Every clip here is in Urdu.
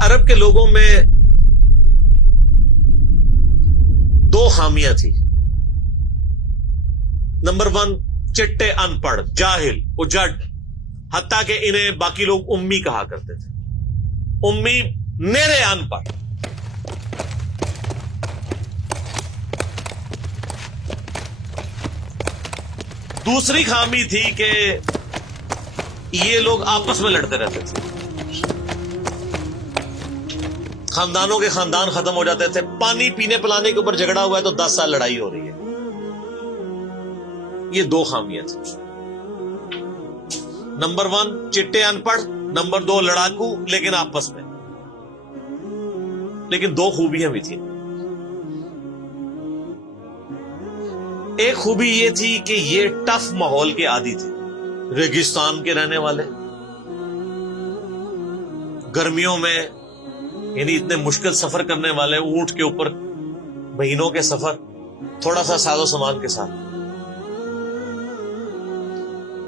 عرب کے لوگوں میں دو خامیاں تھی. نمبر 1 چٹے ان پڑھ جاہل اجڑ، حتیٰ کہ انہیں باقی لوگ امی کہا کرتے تھے. امی میرے ان پڑھ. دوسری خامی تھی کہ یہ لوگ آپس میں لڑتے رہتے تھے. خاندانوں کے خاندان ختم ہو جاتے تھے. پانی پینے پلانے کے اوپر جھگڑا ہوا ہے تو 10 سال لڑائی ہو رہی ہے. یہ دو خامیاں تھیں. نمبر 1 چٹے ان پڑھ، نمبر 2 لڑاکو لیکن آپس میں. لیکن دو خوبیاں بھی تھیں. ایک خوبی یہ تھی کہ یہ ٹف ماحول کے عادی تھے. ریگستان کے رہنے والے، گرمیوں میں یعنی اتنے مشکل سفر کرنے والے، اونٹ کے اوپر مہینوں کے سفر، تھوڑا سا ساز و سامان کے ساتھ.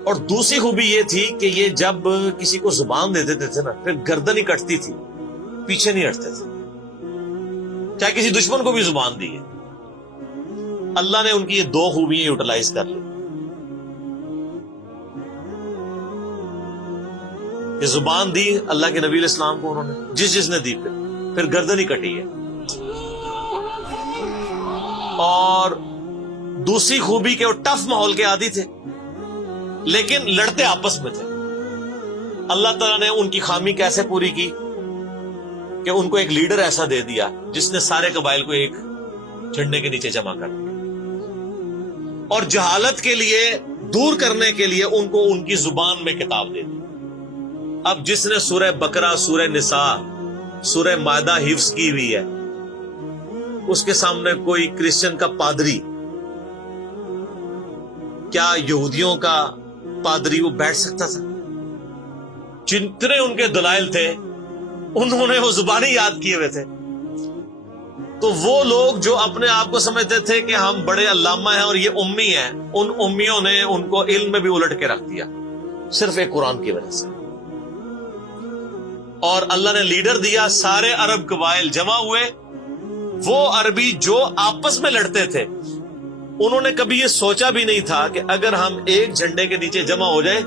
اور دوسری خوبی یہ تھی کہ یہ جب کسی کو زبان دے دیتے تھے نا، پھر گردن ہی کٹتی تھی، پیچھے نہیں ہٹتے تھے. چاہے کسی دشمن کو بھی زبان دی ہے. اللہ نے ان کی یہ دو خوبیاں یوٹیلائز کر لی کہ زبان دی اللہ کے نبی علیہ السلام کو، انہوں نے جس نے دی، پھر گردن ہی کٹی ہے. اور دوسری خوبی کہ وہ ٹف ماحول کے عادی تھے لیکن لڑتے آپس میں تھے. اللہ تعالیٰ نے ان کی خامی کیسے پوری کی کہ ان کو ایک لیڈر ایسا دے دیا جس نے سارے قبائل کو ایک جھنڈے کے نیچے جمع کر دیا. اور جہالت کے لیے دور کرنے کے لیے ان کو ان کی زبان میں کتاب دے دی. اب جس نے سورہ بقرہ، سورہ نساء، سورہ مائدہ حفظ کی ہوئی ہے، اس کے سامنے کوئی کرسچن کا پادری، کیا یہودیوں کا پادری وہ بیٹھ سکتا تھا؟ جتنے ان کے دلائل تھے انہوں نے وہ زبانی یاد کیے ہوئے تھے. تو وہ لوگ جو اپنے آپ کو سمجھتے تھے کہ ہم بڑے علامہ ہیں اور یہ امی ہیں، ان امیوں نے ان کو علم میں بھی الٹ کے رکھ دیا صرف ایک قرآن کی وجہ سے. اور اللہ نے لیڈر دیا، سارے عرب قبائل جمع ہوئے. وہ عربی جو آپس میں لڑتے تھے انہوں نے کبھی یہ سوچا بھی نہیں تھا کہ اگر ہم ایک جھنڈے کے نیچے جمع ہو جائیں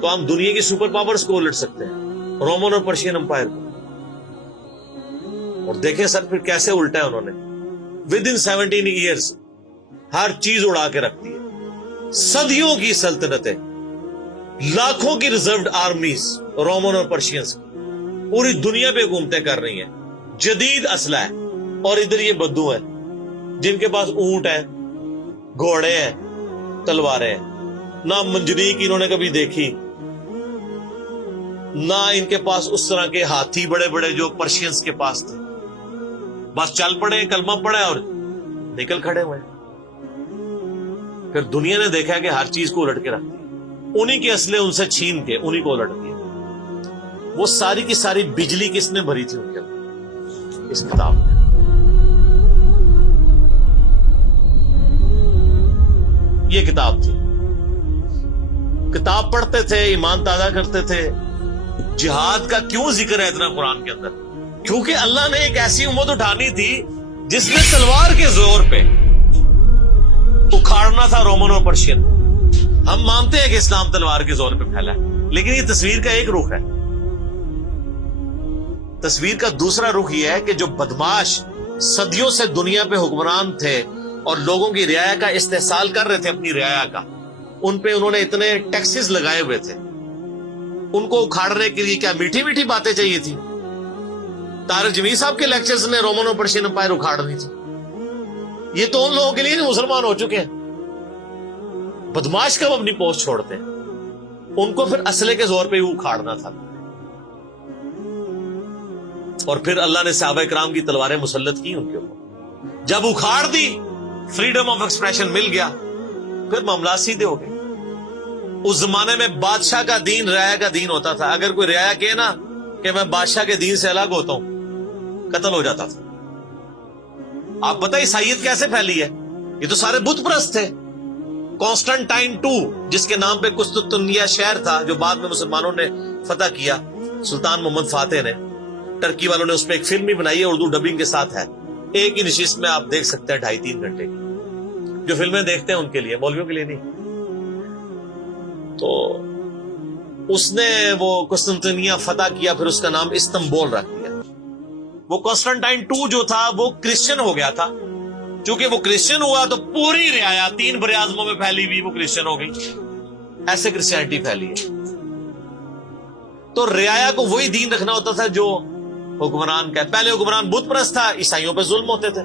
تو ہم دنیا کی سپر پاورز کو الٹ سکتے ہیں، رومن اور پرشین امپائر کو. اور دیکھیں سر پھر کیسے الٹا ہے انہوں نے. ود ان 17 ایئرز ہر چیز اڑا کے رکھتی ہے. صدیوں کی سلطنتیں، لاکھوں کی ریزروڈ آرمیز رومن اور پرشینز کی پوری دنیا پہ حکومتیں کر رہی ہیں. جدید اسلحہ ہے. اور ادھر یہ بدو ہیں جن کے پاس اونٹ ہیں، گھوڑے ہیں، تلواریں ہیں. نہ منجنیق انہوں نے کبھی دیکھی، نہ ان کے پاس اس طرح کے ہاتھی بڑے بڑے جو پرشینز کے پاس تھے. بس چل پڑے، کلمہ پڑے اور نکل کھڑے ہوئے. پھر دنیا نے دیکھا کہ ہر چیز کو الٹ کے رکھ دیا. انہی کے اسلحے ان سے چھین کے انہی کو الٹ دیا. وہ ساری کی ساری بجلی کس نے بھری تھی ان کے اندر؟ اس کتاب میں. یہ کتاب تھی. کتاب پڑھتے تھے، ایمان تازہ کرتے تھے. جہاد کا کیوں ذکر ہے اتنا قرآن کے اندر؟ کیونکہ اللہ نے ایک ایسی امت اٹھانی تھی جس نے تلوار کے زور پہ اکھاڑنا تھا رومن اور پرشین. ہم مانتے ہیں کہ اسلام تلوار کے زور پہ پھیلا ہے، لیکن یہ تصویر کا ایک رخ ہے. تصویر کا دوسرا رخ یہ ہے کہ جو بدماش صدیوں سے دنیا پہ حکمران تھے اور لوگوں کی رعایا کا استحصال کر رہے تھے، اپنی رعایا کا، ان پہ انہوں نے اتنے ٹیکسز لگائے ہوئے تھے. ان کو اکھاڑنے کے لیے کیا میٹھی میٹھی باتیں چاہیے تھی؟ طارق جمیل صاحب کے لیکچرز نے رومن اور پرشین امپائر اکھاڑنی تھی. یہ تو ان لوگوں کے لیے مسلمان ہو چکے ہیں. بدماش کب اپنی پوسٹ چھوڑتے ہیں؟ ان کو پھر اسلحے کے زور پہ ہی اکھاڑنا تھا. اور پھر اللہ نے صحابہ کرام کی تلواریں مسلط کی ان کے اوپر. جب اکھاڑ دی، فریڈم آف ایکسپریشن مل گیا، پھر معاملات سیدھے ہو گئے. اس زمانے میں بادشاہ کا دین رعایا کا دین ہوتا تھا. اگر کوئی رعایا کہے نا کہ میں بادشاہ کے دین سے الگ ہوتا ہوں، قتل ہو جاتا تھا. آپ پتہ عیسائیت کیسے پھیلی ہے؟ یہ تو سارے بت پرست تھے. کانسٹنٹائن 2 جس کے نام پہ قسطنطنیہ شہر تھا جو بعد میں مسلمانوں نے فتح کیا، سلطان محمد فاتح نے، ٹرکی والوں نے اس پہ ایک فلم بھی بنائی ہے، اردو ڈبنگ کے ساتھ ہے، ایک ہی نشست میں آپ دیکھ سکتے ہیں 2.5-3 گھنٹے کی. جو فلمیں دیکھتے ہیں ان کے لیے، مولویوں کے لیے نہیں. تو اس نے وہ قسطنطنیہ فتح کیا، پھر اس کا نام استنبول رکھ دیا. وہ قسطنطین 2 جو تھا وہ کرسچن ہو گیا تھا. چونکہ وہ کرسچن ہوا تو پوری رعایا 3 بر اعظموں میں پھیلی ہوئی وہ کرسچن ہو گئی. ایسے کرسچینٹی پھیلی ہے. تو رعایا کو وہی دین رکھنا ہوتا تھا جو حکمران کا. پہلے حکمران بت پرست تھا، عیسائیوں پہ ظلم ہوتے تھے.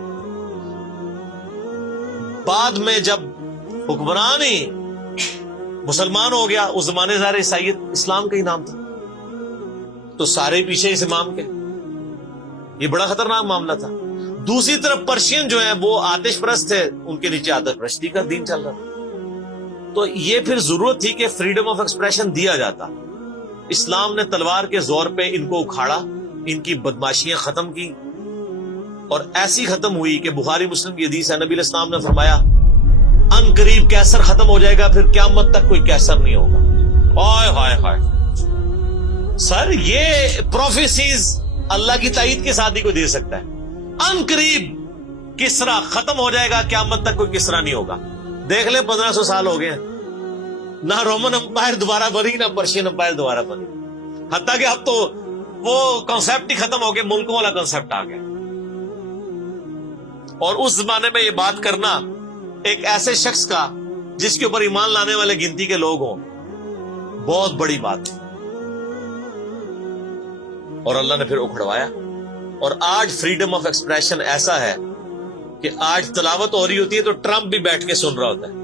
بعد میں جب حکمران ہی مسلمان ہو گیا، اس زمانے ظاہر عیسائیت اسلام کا ہی نام تھا، تو سارے پیچھے اس امام کے. یہ بڑا خطرناک معاملہ تھا. دوسری طرف پرشین جو ہیں وہ آتش پرست تھے، ان کے نیچے آتش پرستی کا دین چل رہا تھا. تو یہ پھر ضرورت تھی کہ فریڈم آف ایکسپریشن دیا جاتا. اسلام نے تلوار کے زور پہ ان کو اکھاڑا، ان کی بدماشیاں ختم کی، اور ایسی ختم ہوئی کہ بخاری مسلم کی حدیث ہے، نبی علیہ السلام نے فرمایا ان قریب کیسر ختم ہو جائے گا، پھر قیامت تک کوئی کیسر نہیں ہوگا. ہائے ہائے ہائے سر، یہ پروفیسیز اللہ کی تائید کے ساتھ ہی کوئی دے سکتا ہے. ان قریب کسرا ختم ہو جائے گا، قیامت تک کوئی کسرا نہیں ہوگا. دیکھ لیں 1500 سال ہو گئے ہیں، نہ رومن امپائر دوبارہ بنی، نہ پرشین امپائر دوبارہ بنی. حتیٰ کہ اب تو وہ کنسپٹ ہی ختم ہو گئے، ملکوں والا کنسپٹ آ گیا. اور اس زمانے میں یہ بات کرنا ایک ایسے شخص کا جس کے اوپر ایمان لانے والے گنتی کے لوگ ہوں، بہت بڑی بات ہے. اور اللہ نے پھر اکھڑوایا. اور آج فریڈم آف ایکسپریشن ایسا ہے کہ آج تلاوت ہو رہی ہوتی ہے تو ٹرمپ بھی بیٹھ کے سن رہا ہوتا ہے.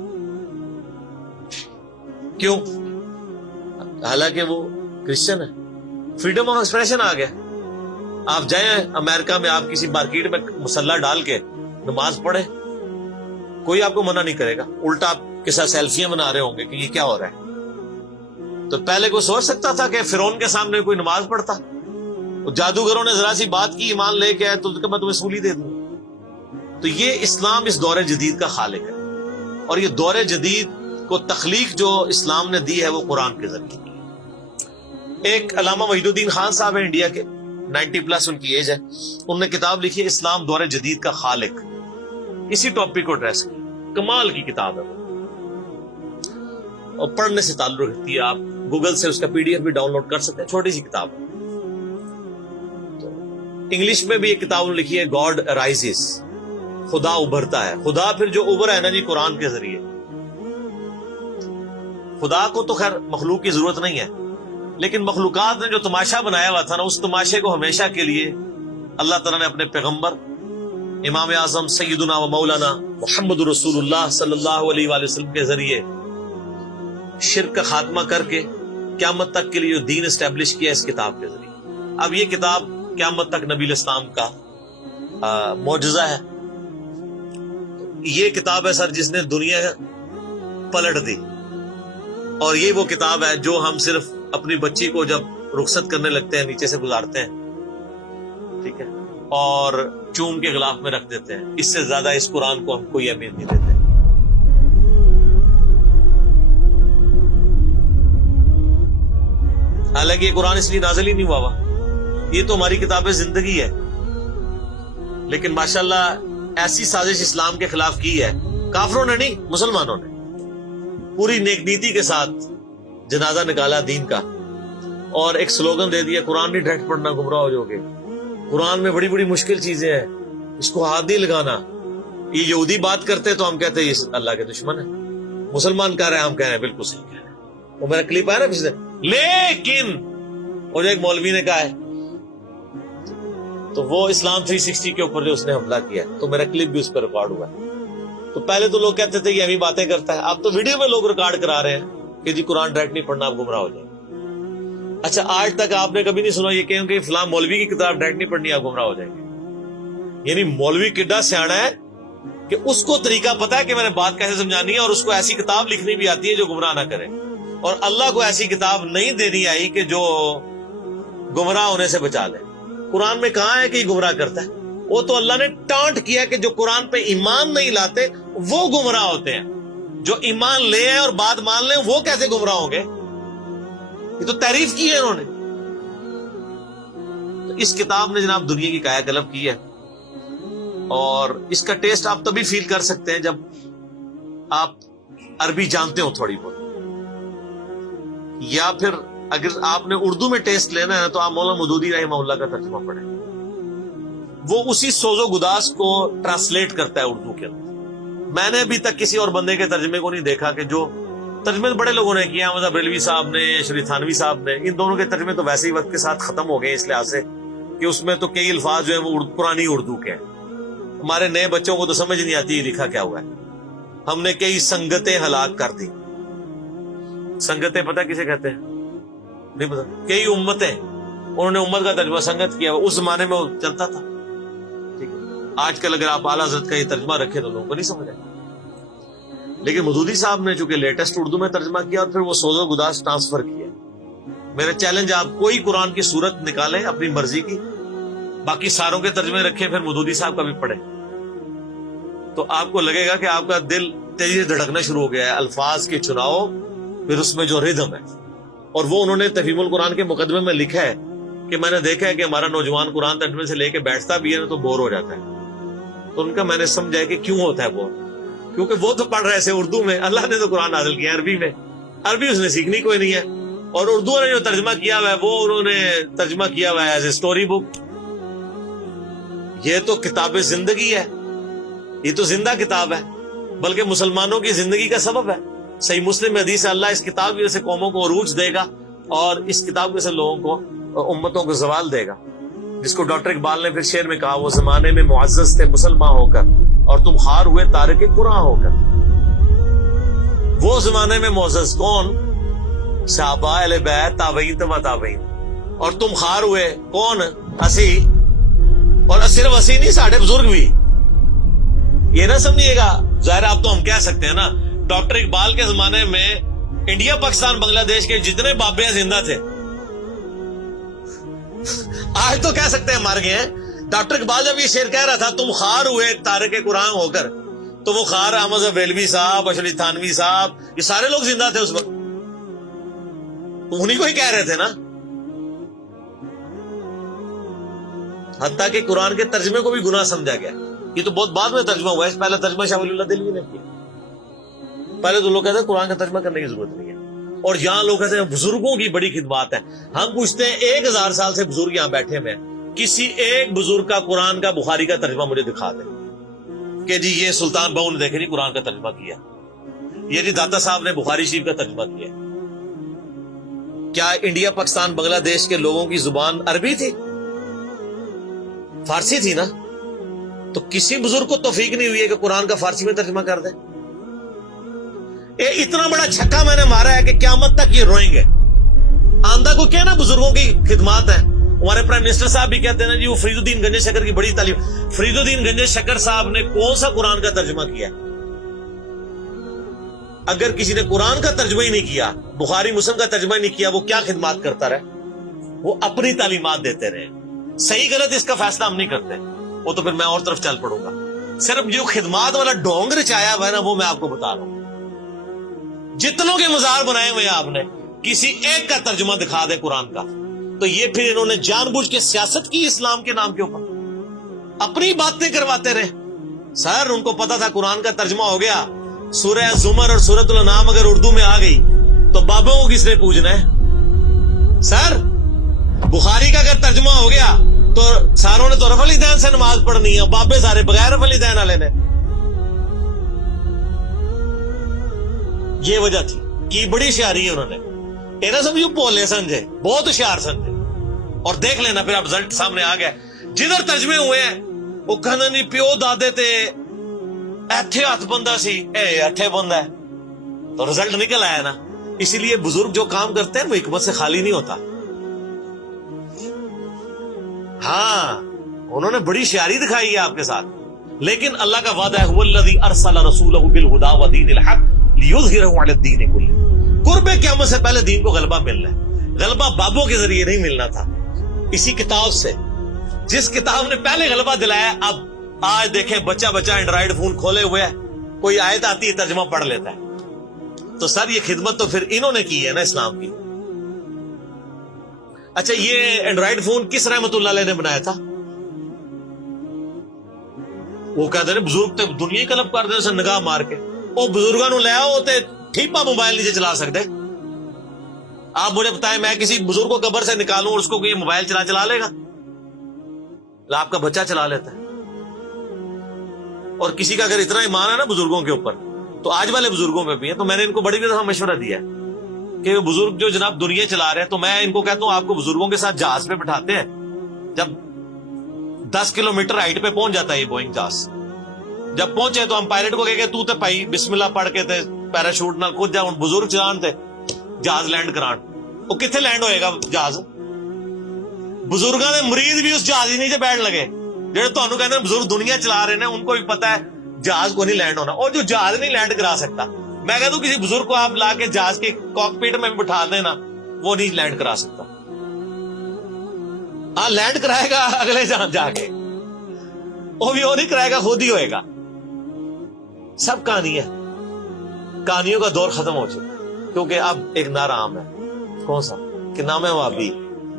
کیوں؟ حالانکہ وہ کرسچن ہے. فریڈم آف ایکسپریشن آ گیا. آپ جائیں امریکہ میں، آپ کسی مارکیٹ میں مسلح ڈال کے نماز پڑھیں، کوئی آپ کو منع نہیں کرے گا. الٹا آپ کے ساتھ سیلفیاں بنا رہے ہوں گے کہ یہ کیا ہو رہا ہے. تو پہلے کوئی سوچ سکتا تھا کہ فرعون کے سامنے کوئی نماز پڑھتا؟ جادوگروں نے ذرا سی بات کی، ایمان لے کے آئے تو میں تمہیں سولی دے دوں. تو یہ اسلام اس دور جدید کا خالق ہے. اور یہ دور جدید کو تخلیق جو اسلام نے دی ہے وہ قرآن کے ذریعے. ایک علامہ وحید الدین خان صاحب ہیں انڈیا کے، 90+ ان کی ایج ہے. انہوں نے کتاب لکھی ہے اسلام دور جدید کا خالق. اسی ٹاپک کو ایڈریس کی، کمال کی کتاب ہے وہ، اور پڑھنے سے تعلق رکھتی ہے. آپ گوگل سے اس کا PDF بھی ڈاؤن لوڈ کر سکتے ہیں. چھوٹی سی کتاب ہے. انگلش میں بھی ایک کتاب لکھی ہے، گاڈ رائزز، خدا ابھرتا ہے. خدا پھر جو ابھرا ہے نا جی قرآن کے ذریعے. خدا کو تو خیر مخلوق کی ضرورت نہیں ہے، لیکن مخلوقات نے جو تماشا بنایا ہوا تھا نا، اس تماشے کو ہمیشہ کے لیے اللہ تعالیٰ نے اپنے پیغمبر امام اعظم سیدنا و مولانا محمد رسول اللہ صلی اللہ علیہ وآلہ وسلم کے ذریعے شرک کا خاتمہ کر کے قیامت تک کے لیے جو دین اسٹیبلش کیا اس کتاب کے ذریعے. اب یہ کتاب قیامت تک نبی الاسلام کا معجزہ ہے. یہ کتاب ہے سر جس نے دنیا پلٹ دی. اور یہ وہ کتاب ہے جو ہم صرف اپنی بچی کو جب رخصت کرنے لگتے ہیں نیچے سے گزارتے ہیں، ٹھیک ہے، اور چوم کے غلاف میں رکھ دیتے ہیں. اس سے زیادہ اس قرآن کو ہم کوئی اہمیت نہیں دیتے. حالانکہ یہ قرآن اس لیے نازل ہی نہیں ہوا ہوا، یہ تو ہماری کتاب زندگی ہے. لیکن ماشاءاللہ ایسی سازش اسلام کے خلاف کی ہے، کافروں نے نہیں، مسلمانوں نے پوری نیک نیتی کے ساتھ جنازہ نکالا دین کا، اور ایک سلوگن دے دیا، قرآن نہیں ڈائریکٹ پڑھنا گمراہ ہو جاؤ گے. قرآن میں بڑی بڑی مشکل چیزیں ہیں، اس کو ہاتھ نہیں لگانا. یہ یہودی بات کرتے تو ہم کہتے ہیں یہ اللہ کے دشمن ہے. مسلمان کہہ رہے ہیں، ہم کہہ رہے ہیں بالکل صحیح کہہ رہے ہیں. وہ میرا کلپ آیا نا پچھلے، لیکن اور ایک مولوی نے کہا ہے تو وہ اسلام 360 کے اوپر جو اس نے حملہ کیا، تو میرا کلپ بھی اس پہ ریکارڈ ہوا ہے. تو پہلے تو لوگ کہتے تھے کہ ہم ہی باتیں کرتا ہے، اب تو ویڈیو میں لوگ ریکارڈ کرا رہے ہیں کہ جی قرآن ڈائریکٹ نہیں پڑھنا، آپ گمراہ ہو جائیں. اچھا، آج تک آپ نے کبھی نہیں سنا یہ کہ فلاں مولوی کی کتاب ڈائریکٹ نہیں پڑھنی، آپ گمراہ ہو جائیں گے. یعنی مولوی کڈا سیاڑا ہے کہ اس کو طریقہ پتا ہے کہ میں نے بات کیسے سمجھانی ہے، اور اس کو ایسی کتاب لکھنی بھی آتی ہے جو گمراہ نہ کرے. اور اللہ کو ایسی کتاب نہیں دینی آئی کہ جو گمراہ ہونے سے بچا لے. قرآن میں کہاں ہے کہ یہ گمراہ کرتا ہے؟ وہ تو اللہ نے ٹانٹ کیا کہ جو قرآن پہ ایمان نہیں لاتے وہ گمراہ ہوتے ہیں. جو ایمان لے ہیں اور بات مان لیں وہ کیسے گمراہ ہوں گے؟ یہ تو تعریف کی ہے انہوں نے. تو اس کتاب نے جناب دنیا کی کایا کلب کی ہے، اور اس کا ٹیسٹ آپ تبھی فیل کر سکتے ہیں جب آپ عربی جانتے ہو تھوڑی بہت، یا پھر اگر آپ نے اردو میں ٹیسٹ لینا ہے تو آپ مولانا مودودی رحمہ اللہ کا ترجمہ پڑھیں، وہ اسی سوز و گداز کو ٹرانسلیٹ کرتا ہے اردو کے اندر۔ میں نے ابھی تک کسی اور بندے کے ترجمے کو نہیں دیکھا کہ جو ترجمے بڑے لوگوں نے کیا، مطلب بریلوی صاحب نے، شریف تھانوی صاحب نے، ان دونوں کے ترجمے تو ویسے ہی وقت کے ساتھ ختم ہو گئے اس لحاظ سے کہ اس میں تو کئی الفاظ جو ہیں وہ پرانی اردو کے ہیں، ہمارے نئے بچوں کو تو سمجھ نہیں آتی لکھا کیا ہوا ہے۔ ہم نے کئی سنگتیں ہلاک کر دی۔ سنگتیں پتہ کسے کہتے ہیں؟ نہیں پتا۔ کئی امتیں، انہوں نے امت کا ترجمہ سنگت کیا، اس زمانے میں وہ چلتا تھا۔ ٹھیک ہے، آج کل اگر آپ اعلیٰ حضرت کا یہ ترجمہ رکھے تو لوگوں کو نہیں سمجھ آئے، لیکن مودودی صاحب نے چونکہ لیٹسٹ اردو میں ترجمہ کیا اور پھر وہ سوز و گداز ٹرانسفر کیا۔ میرا چیلنج، آپ کوئی قرآن کی صورت نکالیں اپنی مرضی کی، باقی ساروں کے ترجمے رکھیں، پھر مودودی صاحب کا بھی پڑھیں، تو آپ کو لگے گا کہ آپ کا دل تیزی سے دھڑکنا شروع ہو گیا ہے۔ الفاظ کے چناؤ، پھر اس میں جو ردھم ہے، اور وہ انہوں نے تفہیم القرآن کے مقدمے میں لکھا ہے کہ میں نے دیکھا ہے کہ ہمارا نوجوان قرآن ترجمے سے لے کے بیٹھتا بھی ہے نا تو بور ہو جاتا ہے، تو ان کا میں نے سمجھا کہ کیوں ہوتا ہے بور، کیونکہ وہ تو پڑھ رہے تھے اردو میں، اللہ نے تو قرآن نازل کیا عربی میں، عربی اس نے سیکھنی کوئی نہیں ہے، اور اردو نے جو ترجمہ کیا ہوا ہے وہ انہوں نے ترجمہ کیا ہوا ہے ایز اے اسٹوری بک۔ یہ تو کتاب زندگی ہے، یہ تو زندہ کتاب ہے، بلکہ مسلمانوں کی زندگی کا سبب ہے۔ صحیح مسلم میں حدیث ہے، اللہ اس کتاب کی وجہ سے قوموں کو عروج دے گا اور اس کتاب کی وجہ سے لوگوں کو، امتوں کو زوال دے گا، جس کو ڈاکٹر اقبال نے پھر شعر میں کہا، وہ زمانے میں معزز تھے مسلمان ہو کر اور تم خار ہوئے تارک قرآن ہو کر۔ وہ زمانے میں معزز کون؟ صحابہ، اہل بیت، تابعین، تبع تابعین، اور تم خار ہوئے کون؟ اسی، اور صرف اسی نہیں، ساڑھے بزرگ بھی۔ یہ نہ سمجھیے گا، ظاہر آپ تو ہم کہہ سکتے ہیں نا، ڈاکٹر اقبال کے زمانے میں انڈیا، پاکستان، بنگلہ دیش کے جتنے بابے زندہ تھے، آج تو کہہ سکتے ہیں مر گئے ہیں۔ ڈاکٹر اقبال جب یہ شعر کہہ رہا تھا تم خار ہوئے تارک قرآن ہو کر، تو وہ خار احمد بریلوی صاحب، اشرف تھانوی صاحب، یہ سارے لوگ زندہ تھے اس وقت، انہی کو ہی کہہ رہے تھے نا۔ حتیٰ کہ قرآن کے ترجمے کو بھی گناہ سمجھا گیا، یہ تو بہت بعد میں ترجمہ ہوا ہے، پہلا ترجمہ شاہ ولی اللہ دہلوی نے کیا۔ پہلے تو لوگ کہتے ہیں قرآن کا ترجمہ کرنے کی ضرورت نہیں ہے، اور یہاں لوگ کہتے ہیں بزرگوں کی بڑی خدمات ہے۔ ہم پوچھتے ہیں 1000 سال سے بزرگ یہاں بیٹھے ہوئے ہیں، کسی ایک بزرگ کا قرآن کا بخاری کا ترجمہ مجھے دکھا دیں کہ جی یہ سلطان بہو نے دیکھے جی قرآن کا ترجمہ کیا، یہ جی داتا صاحب نے بخاری شریف کا ترجمہ کیا۔ کیا انڈیا، پاکستان، بنگلہ دیش کے لوگوں کی زبان عربی تھی؟ فارسی تھی نا، تو کسی بزرگ کو توفیق نہیں ہوئی ہے کہ قرآن کا فارسی میں ترجمہ کر دے۔ اتنا بڑا چھکا میں نے مارا ہے کہ قیامت تک یہ روئیں گے۔ آندہ کو کیا نا بزرگوں کی خدمات ہیں، ہمارے پرائم منسٹر صاحب بھی کہتے ہیں نا جی وہ فرید الدین گنج شکر کی بڑی تعلیم۔ فرید الدین گنج شکر صاحب نے کون سا قرآن کا ترجمہ کیا؟ اگر کسی نے قرآن کا ترجمہ ہی نہیں کیا، بخاری مسلم کا ترجمہ ہی نہیں کیا، وہ کیا خدمات کرتا رہے؟ وہ اپنی تعلیمات دیتے رہے۔ صحیح غلط اس کا فیصلہ ہم نہیں کرتے، وہ تو پھر میں اور طرف چل پڑوں گا۔ صرف جو خدمات والا ڈونگ رچایا ہوا ہے نا، وہ میں آپ کو بتا رہا ہوں۔ جتنوں کے مزار بنائے ہوئے آپ نے، کسی ایک کا ترجمہ دکھا دے قرآن کا، تو یہ پھر انہوں نے جان بوجھ کے سیاست کی اسلام کے نام کے اوپر، اپنی باتیں کرواتے رہے۔ سر ان کو پتا تھا قرآن کا ترجمہ ہو گیا، سورہ زمر اور سورۃ الانعام اگر اردو میں آ گئی تو بابوں کو کس نے پوجنا ہے؟ سر بخاری کا اگر ترجمہ ہو گیا تو ساروں نے تو رفع الیدین سے نماز پڑھنی ہے، بابے سارے بغیر رفع الیدین والے نے۔ یہ وجہ تھی کہ بڑی ہوشیاری ہے انہوں نے، یہ نہ سمجھو بولے سمجھے، بہت ہوشیار سمجھے۔ اور دیکھ لینا پھر اب رزلٹ سامنے آ گیا، جدھر ترجمے ہوئے ہیں وہ کہنا نہیں پیو دادے تے ایتھے ہاتھ بندہ سی، اے اٹھے بندہ ہے، تو رزلٹ نکل آیا نا۔ اسی لیے بزرگ جو کام کرتے ہیں وہ حکمت سے خالی نہیں ہوتا۔ ہاں انہوں نے بڑی ہوشیاری دکھائی ہے آپ کے ساتھ، لیکن اللہ کا وعدہ ہے هو الذی ارسل رسولہ بالہدی ودین الحق لیظہرہ علی الدین کلہ۔ قرب قیامت سے پہلے دین کو غلبہ ملنا ہے، غلبہ بابوں کے ذریعے نہیں ملنا تھا، اسی کتاب سے، جس کتاب نے پہلے غلبہ دلایا۔ اب آج دیکھیں بچہ اینڈرائیڈ فون کھولے ہوئے ہے، کوئی آیت آتی ہے ترجمہ پڑھ لیتا ہے۔ تو سر یہ خدمت تو پھر انہوں نے کی ہے نا اسلام کی۔ اچھا یہ اینڈرائڈ فون کس رحمت اللہ علیہ نے بنایا تھا؟ وہ کہتے ہیں بزرگ تے دنیا ہی کلب کر دے نگاہ مار کے. وہ بزرگوں لے آؤ تے ٹھیپا موبائل نہیں چلا سکتے. آپ مجھے بتائیں میں کسی بزرگ کو قبر سے نکالوں اور اس کو کوئی موبائل چلا لے گا؟ آپ کا بچہ چلا لیتا ہے. اور کسی کا اگر اتنا ایمان ہے نا بزرگوں کے اوپر تو آج والے بزرگوں میں بھی ہے. تو میں نے ان کو بڑی دفعہ مشورہ دیا ہے کہ وہ بزرگ جو جناب دنیا چلا رہے ہیں تو میں ان کو کہتا ہوں آپ کو بزرگوں کے ساتھ جہاز پہ بٹھاتے ہیں. جب 10 کلومیٹر ہائٹ پہ پہنچ جاتا ہے یہ بوئنگ جہاز, جب پہنچے تو ہم پائلٹ کو کہے تو تے پائی بسم اللہ پڑھ کے تے پیراشوٹ نال کود جا. بزرگ چلان تے جہاز لینڈ کران, وہ کتنے لینڈ ہوئے گا جہاز؟ بزرگاں دے مرید بھی اس جہاز ہی نیچے بیٹھ لگے جہاں تمہیں کہتے ہیں بزرگ دنیا چلا رہے ہیں, ان کو بھی پتا ہے جہاز کو نہیں لینڈ ہونا. اور جو جہاز نہیں لینڈ کرا سکتا, میں کہتا ہوں کسی بزرگ کو آپ لا کے جہاز کے کاک پیٹ میں بٹھا دینا, وہ نہیں لینڈ کرا سکتا. ہاں لینڈ کرائے گا اگلے جہاں جا کے, وہ بھی وہ نہیں کرائے گا, خود ہی ہوئے گا. سب کہانی ہے, کہانیوں کا دور ختم ہو چکا ہے کیونکہ اب ایک نعرہ عام ہے. کون سا؟ کہ نہ میں وابی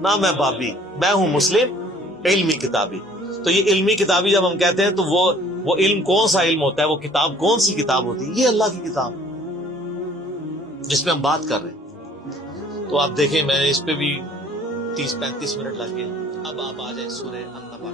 نہ میں بابی, میں ہوں مسلم علمی کتابی. تو یہ علمی کتابی جب ہم کہتے ہیں تو وہ علم کون سا علم ہوتا ہے, وہ کتاب کون سی کتاب ہوتی ہے؟ یہ اللہ کی کتاب جس پہ ہم بات کر رہے ہیں. تو آپ دیکھیں میں نے اس پہ بھی 30-35 منٹ لگ گئے. اب آپ آ جائیں سورہ النبا.